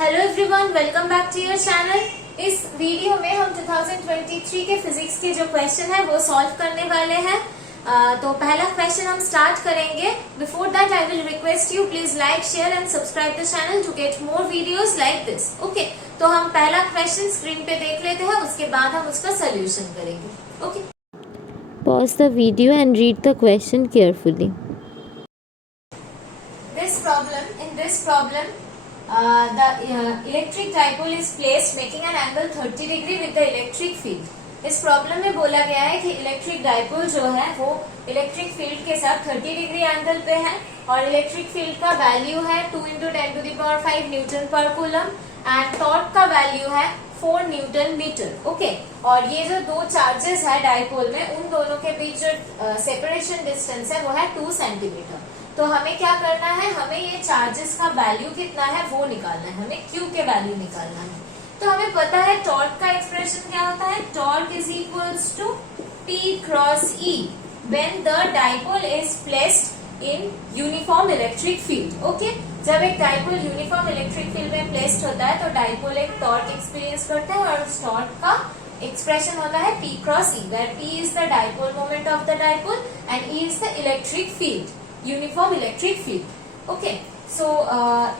Hello everyone, welcome back to your channel. इस video में हम 2023 के फिजिक्स के जो क्वेश्चन है वो सॉल्व करने वाले हैं। तो पहला क्वेश्चन हम स्टार्ट करेंगे। Before that I will request you please like, share and subscribe the channel to get more videos like this. Okay, तो हम पहला क्वेश्चन स्क्रीन पे देख लेते हैं, उसके बाद हम उसका सोल्यूशन करेंगे। Okay, Pause the video and read the question carefully. In this problem, the electric dipole is placed making an angle 30 degree with the electric field. इस प्रॉब्लम में बोला गया है कि इलेक्ट्रिक डाइपोल जो है वो इलेक्ट्रिक फील्ड के साथ 30 डिग्री एंगल पे है और इलेक्ट्रिक फील्ड का वैल्यू है 2 × 10⁵ न्यूटन पर कूलम एंड टॉर्क का वैल्यू है 4 न्यूटन मीटर। ओके, और ये जो दो चार्जेस है डाइपोल में, उन दोनों के बीच जो सेपरेशन डिस्टेंस है वो है 2 सेंटीमीटर। तो हमें क्या करना है, हमें ये चार्जेस का वैल्यू कितना है वो निकालना है, हमें क्यू के वैल्यू निकालना है। तो हमें पता है टॉर्क का एक्सप्रेशन क्या होता है, torque is equals to P cross E when the dipole is placed in uniform electric field. Okay, जब एक डाइपोल यूनिफॉर्म इलेक्ट्रिक फील्ड में प्लेस्ड होता है तो डाइपोल एक टॉर्क एक्सपीरियंस करता है और उस टॉर्क का एक्सप्रेशन होता है P cross E, where P is the dipole moment of the dipole and E is the electric field, uniform electric field. Okay, so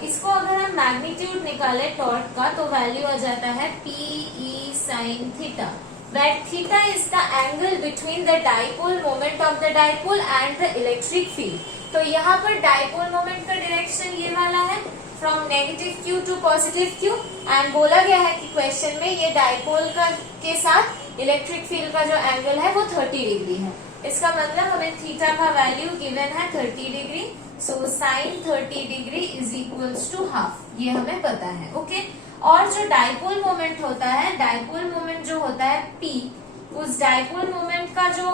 इसको अगर हम मैग्नीट्यूड निकाले टॉर्क का तो वैल्यू आ जाता है PE sin theta, where theta is the angle between the dipole moment of the dipole and the electric field. तो यहाँ पर डाइपोल मोमेंट का डायरेक्शन ये वाला है, from negative Q to positive Q, and बोला गया है कि क्वेश्चन में ये डाइपोल का के साथ इलेक्ट्रिक फील्ड का जो एंगल है वो 30 डिग्री है। इसका मतलब हमें थीटा का वैल्यू गिवन है 30 degree, so sine 30 degree is equals to half, ये हमें पता है। ओके, और जो डाइपोल मोमेंट होता है, डाइपोल मोमेंट जो होता है P, उस डाइपोल मोमेंट का जो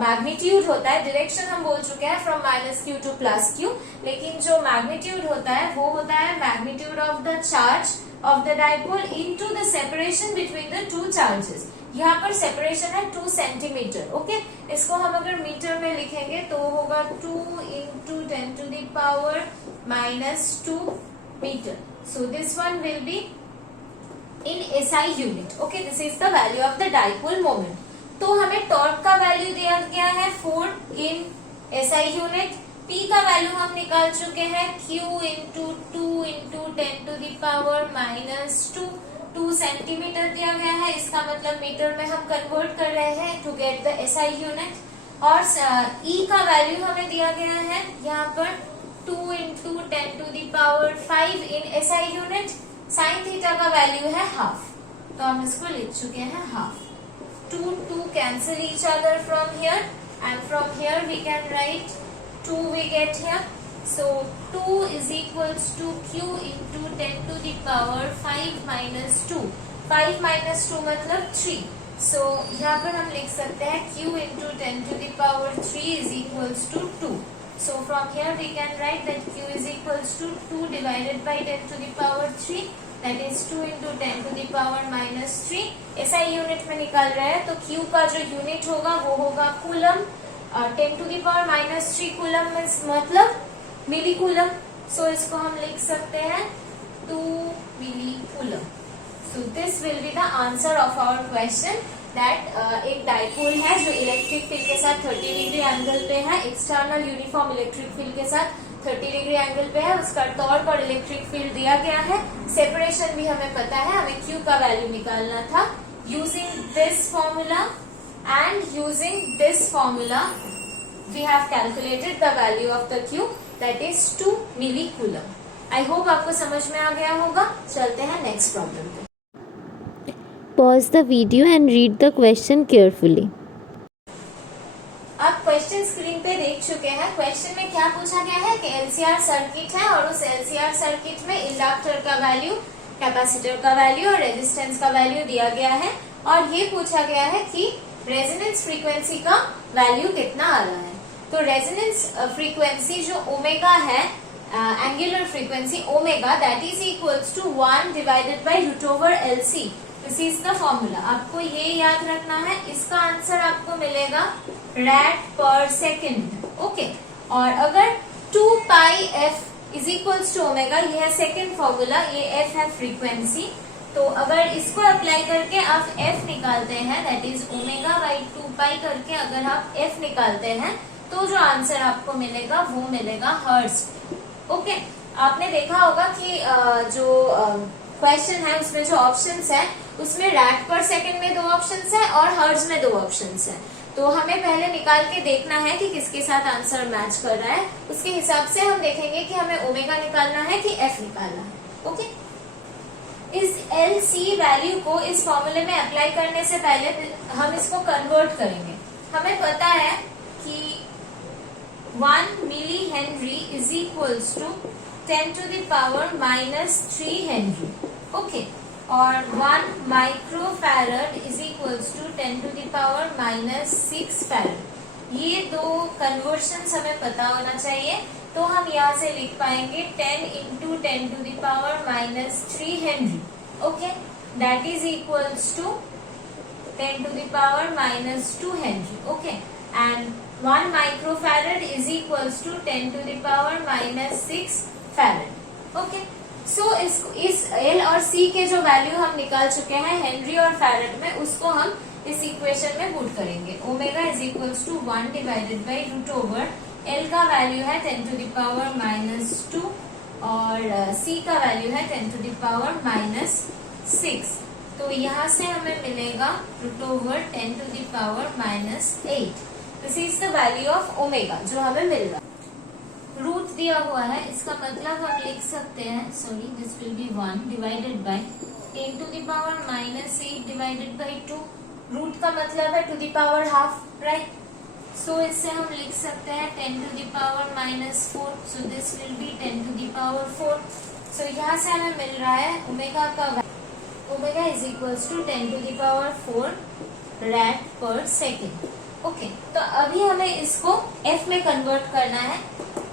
मैग्नीट्यूड होता है, डायरेक्शन हम बोल चुके हैं फ्रॉम -Q टू +Q, लेकिन जो मैग्नीट्यूड होता है वो होता है magnitude of the charge of the dipole into the separation between the two charges. यहाँ पर सेपरेशन है 2 सेंटीमीटर। ओके, इसको हम अगर मीटर में लिखेंगे तो होगा 2 × 10⁻⁻² metre. So this one will be in SI unit. Okay, this is the value of the dipole moment. तो हमें टॉर्क का वैल्यू दिया गया है 4 इन SI यूनिट, P का वैल्यू हम निकाल चुके हैं Q × 2 × 10⁻⁻², 2 सेंटीमीटर दिया गया है, इसका मतलब मीटर में हम कन्वर्ट कर रहे हैं to get the SI unit. और E का वैल्यू हमें दिया गया है यहाँ पर 2 × 10⁵ in SI unit, sine theta का वैल्यू है हाफ, तो हम इसको लिख चुके हैं half. 2 cancel each other from here and from here we can write 2 we get here. So 2 is equals to Q into 10⁵ -2. 5 - 2 मतलब 3. So यहाँ पर हम लिख सकते हैं Q into 10⁻³ is equals to 2. So from here we can write that Q is equals to 2 divided by 10⁻³, that is 2 into 10⁻⁻3। SI unit में निकाल रहे हैं तो Q का जो यूनिट होगा वो होगा कूलम, 10⁻³ कूलम मतलब मिली कूलम। सो इसको हम लिख सकते हैं 2 मिली coulomb. So this will be the answer of our question that एक डाइपोल है जो इलेक्ट्रिक फील्ड के साथ 30 डिग्री एंगल पे है, एक्सटर्नल यूनिफॉर्म इलेक्ट्रिक फील्ड के साथ 30 डिग्री एंगल पे है, उसका टॉर्क और इलेक्ट्रिक फील्ड दिया गया है, सेपरेशन भी हमें पता है, हमें Q का वैल्यू निकालना था। Using this formula and using this formula we have calculated the value of the Q, that is 2 milli coulomb. I hope आपको समझ में आ गया होगा। चलते हैं नेक्स्ट प्रॉब्लम पे। Pause the video and read the question carefully. आप क्वेश्चन स्क्रीन पे देख चुके हैं। क्वेश्चन में क्या पूछा गया है कि LCR सर्किट है और उस LCR सर्किट में इंडक्टर का वैल्यू, कैपेसिटर का वैल्यू और रेजिस्टेंस का वैल्यू दिया गया है और ये पूछा गया है कि रेजोनेंस फ्रीक्वेंसी का वैल्यू कितना आ रहा है। तो रेजोनेंस फ्रीक्वेंसी जो ओमेगा है, angular frequency omega, that is equals to 1 divided by √LC। This is the formula, आपको ये याद रखना है। इसका आंसर आपको मिलेगा रैड पर सेकेंड। ओके, और अगर 2πf is equals to omega, ये है सेकेंड फॉर्मूला, ये एफ है फ्रीक्वेंसी। तो अगर इसको अप्लाई करके आप एफ निकालते हैं, दैट इज ओमेगा बाई 2 पाई करके अगर आप एफ निकालते हैं तो जो आंसर आपको मिलेगा वो मिलेगा हर्ट्ज। ओके, आपने देखा होगा कि जो क्वेश्चन है उसमें जो ऑप्शंस है उसमें रैट पर सेकंड में 2 ऑप्शंस है और हर्ट्ज में 2 ऑप्शंस है। तो हमें पहले निकाल के देखना है कि किसके साथ आंसर मैच कर रहा है, उसके हिसाब से हम देखेंगे कि हमें ओमेगा निकालना है कि एफ निकालना है। ओके, इस एल सी वैल्यू को इस फॉर्मूले में अप्लाई करने से पहले हम इसको कन्वर्ट करेंगे। हमें पता है कि 1 milli henry is equals to 10 to the power -3 henry. Okay, और 1 microfarad is equals to 10 to the power -6 farad. ये 2 कन्वर्शंस हमें पता होना चाहिए, तो हम यहाँ से लिख पाएंगे 10 into 10 to the power -3 henry. Okay, that is equals to 10 to the power -2 henry. Okay, and 1 microfarad is equals to 10 to the power -6 farad. Okay, so इस एल और सी के जो वैल्यू हम निकाल चुके हैं हेनरी और फैरड में, उसको हम इस इक्वेशन में पुट करेंगे। Omega is equals to 1 divided by root over L का वैल्यू है 10 to the power -2 और सी का वैल्यू है 10 to the power -6। तो यहाँ से हमें मिलेगा root over 10 to the power -8। This is the value of omega जो हमें मिल रहा है। रूट दिया हुआ है, इसका मतलब हम लिख सकते हैं, sorry this will be 1 divided by 10 to the power -8 divided by 2। Root का मतलब है to the power half, right. So इससे हम लिख सकते हैं 10 to the power -4, so this will be 10 to the power 4। So यहाँ से हमें मिल रहा है ओमेगा का omega is equals to 10 to the power 4 rad per second. Okay, तो अभी हमें इसको एफ में कन्वर्ट करना है,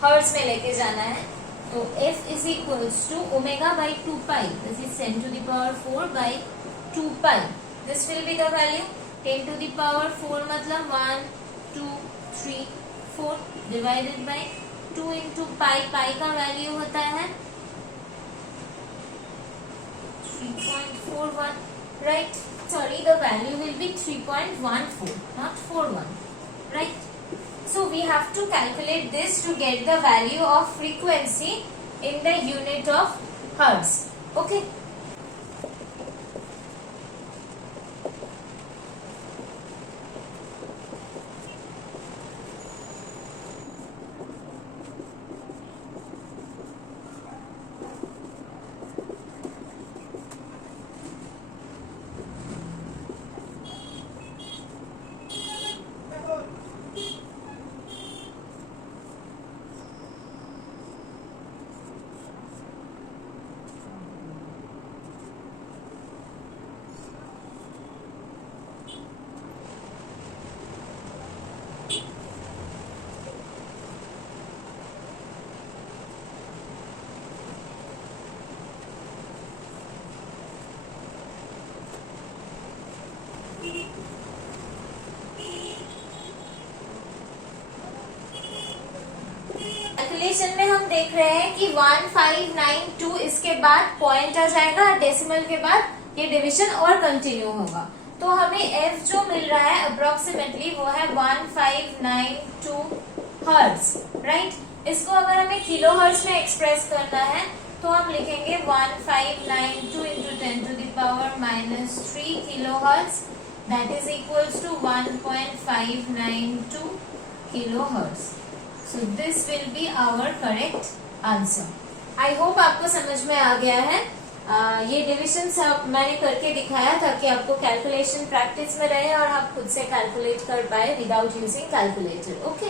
हर्ट्ज में लेके जाना है। तो F is equals to omega by 2 pi, this is 10 to the power 4 by 2 pi. This will be the value 10 to the power 4 मतलब 1 2 3 4 डिवाइडेड बाई 2 इंटू पाई, पाई का वैल्यू होता है 3.41, right. Sorry, the value will be 3.14, not 41, right? So we have to calculate this to get the value of frequency in the unit of hertz. Okay. Calculation में हम देख रहे हैं कि 1592 इसके बाद पॉइंट आ जाएगा, डेसिमल के बाद ये डिवीजन और कंटिन्यू होगा। तो हमें एफ जो मिल रहा है अप्रोक्सीमेटली वो है 1592 हर्ट्ज, राइट। इसको अगर हमें किलो हर्ट्ज में एक्सप्रेस करना है तो हम लिखेंगे 1592 into 10 to the power -3 kilo hertz, that is equals to 1.592 kilo hertz. So this will be our correct answer. I hope आपको समझ में आ गया है। ये डिविजन सब मैंने करके दिखाया ताकि आपको कैलकुलेशन प्रैक्टिस में रहे और आप खुद से कैलकुलेट कर पाए विदाउट यूजिंग कैलकुलेटर। ओके।